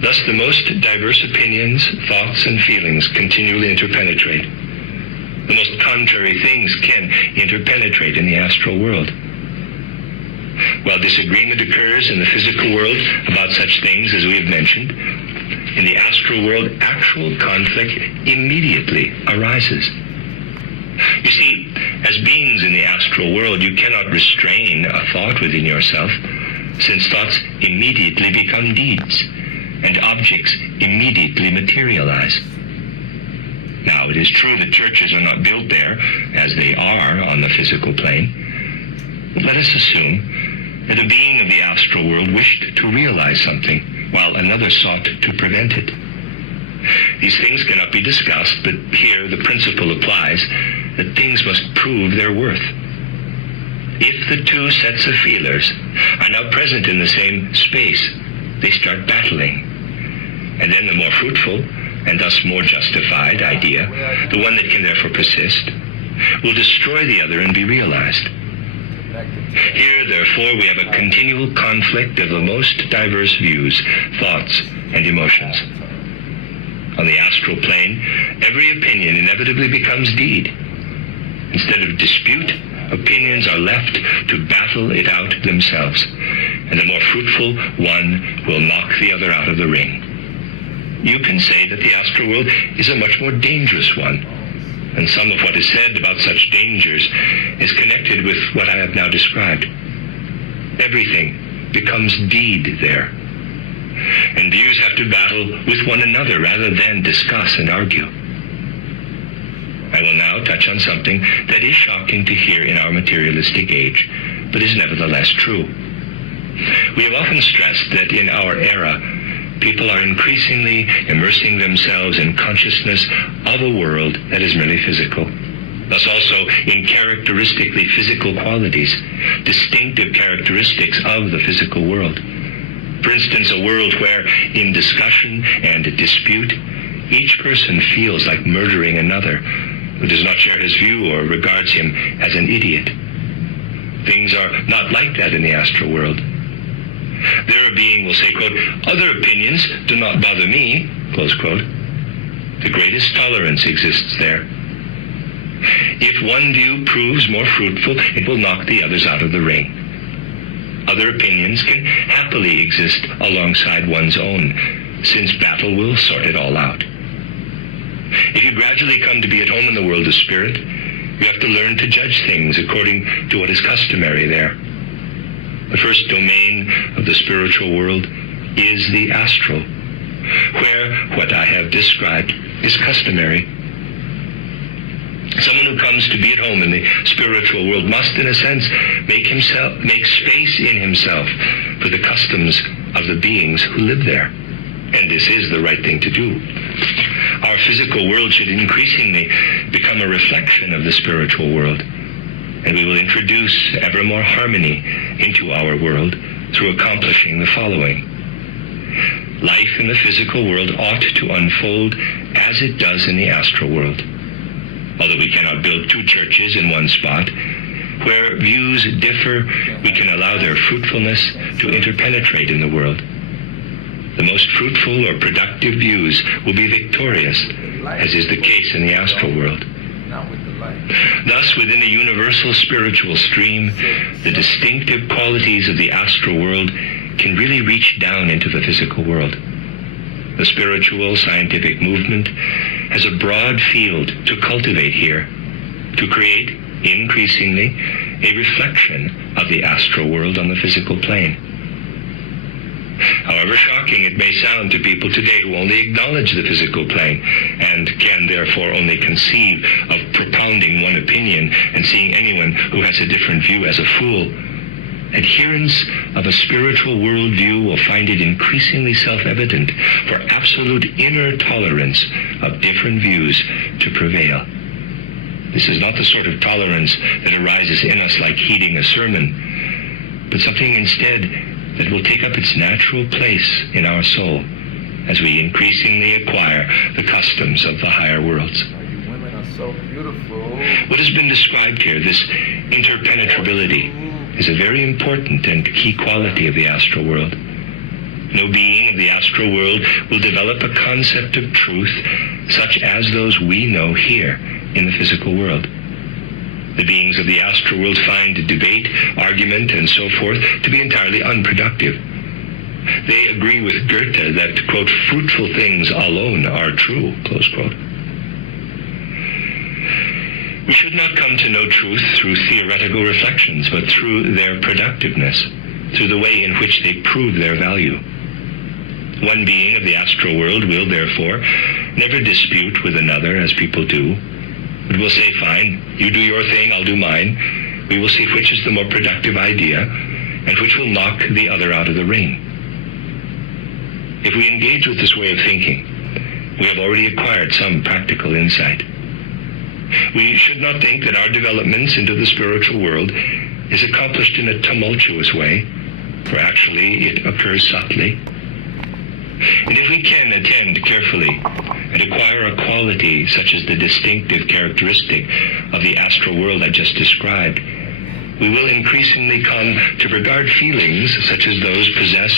Thus the most diverse opinions, thoughts, and feelings continually interpenetrate. The most contrary things can interpenetrate in the astral world. While disagreement occurs in the physical world about such things as we have mentioned, in the astral world, actual conflict immediately arises. You see, as beings in the astral world, you cannot restrain a thought within yourself, since thoughts immediately become deeds, and objects immediately materialize. Now, it is true that churches are not built there, as they are on the physical plane. But let us assume that a being of the astral world wished to realize something, while another sought to prevent it. These things cannot be discussed, but here the principle applies that things must prove their worth. If the two sets of feelers are now present in the same space, they start battling. And then the more fruitful, and thus more justified idea, the one that can therefore persist, will destroy the other and be realized. Here, therefore, we have a continual conflict of the most diverse views, thoughts, and emotions. On the astral plane, every opinion inevitably becomes deed. Instead of dispute, opinions are left to battle it out themselves, and the more fruitful one will knock the other out of the ring. You can say that the astral world is a much more dangerous one, and some of what is said about such dangers is connected with what I have now described. Everything becomes deed there, and views have to battle with one another rather than discuss and argue. I will now touch on something that is shocking to hear in our materialistic age, but is nevertheless true. We have often stressed that in our era, people are increasingly immersing themselves in consciousness of a world that is merely physical, thus also in characteristically physical qualities, distinctive characteristics of the physical world. For instance, a world where, in discussion and dispute, each person feels like murdering another who does not share his view or regards him as an idiot. Things are not like that in the astral world. There a being will say, quote, "Other opinions do not bother me," close quote. The greatest tolerance exists there. If one view proves more fruitful, it will knock the others out of the ring. Other opinions can happily exist alongside one's own, since battle will sort it all out. If you gradually come to be at home in the world of spirit, you have to learn to judge things according to what is customary there. The first domain of the spiritual world is the astral, where what I have described is customary. Someone who comes to be at home in the spiritual world must, in a sense, make space in himself for the customs of the beings who live there. And this is the right thing to do. Our physical world should increasingly become a reflection of the spiritual world, and we will introduce ever more harmony into our world through accomplishing the following. Life in the physical world ought to unfold as it does in the astral world. Although we cannot build two churches in one spot, where views differ, we can allow their fruitfulness to interpenetrate in the world. The most fruitful or productive views will be victorious, as is the case in the astral world. Thus, within the universal spiritual stream, the distinctive qualities of the astral world can really reach down into the physical world. The spiritual scientific movement has a broad field to cultivate here, to create, increasingly, a reflection of the astral world on the physical plane. However shocking it may sound to people today who only acknowledge the physical plane and can therefore only conceive of propounding one opinion and seeing anyone who has a different view as a fool, adherents of a spiritual worldview will find it increasingly self-evident for absolute inner tolerance of different views to prevail. This is not the sort of tolerance that arises in us like heeding a sermon, but something instead that will take up its natural place in our soul as we increasingly acquire the customs of the higher worlds. You women are so beautiful. What has been described here, this interpenetrability, is a very important and key quality of the astral world. No being of the astral world will develop a concept of truth such as those we know here in the physical world. The beings of the astral world find debate, argument, and so forth to be entirely unproductive. They agree with Goethe that, quote, fruitful things alone are true, close quote. We should not come to know truth through theoretical reflections, but through their productiveness, through the way in which they prove their value. One being of the astral world will, therefore, never dispute with another as people do, but will say, fine, you do your thing, I'll do mine. We will see which is the more productive idea and which will knock the other out of the ring. If we engage with this way of thinking, we have already acquired some practical insight. We should not think that our developments into the spiritual world is accomplished in a tumultuous way, for actually it occurs subtly. And if we can attend carefully and acquire a quality such as the distinctive characteristic of the astral world I just described, we will increasingly come to regard feelings such as those possessed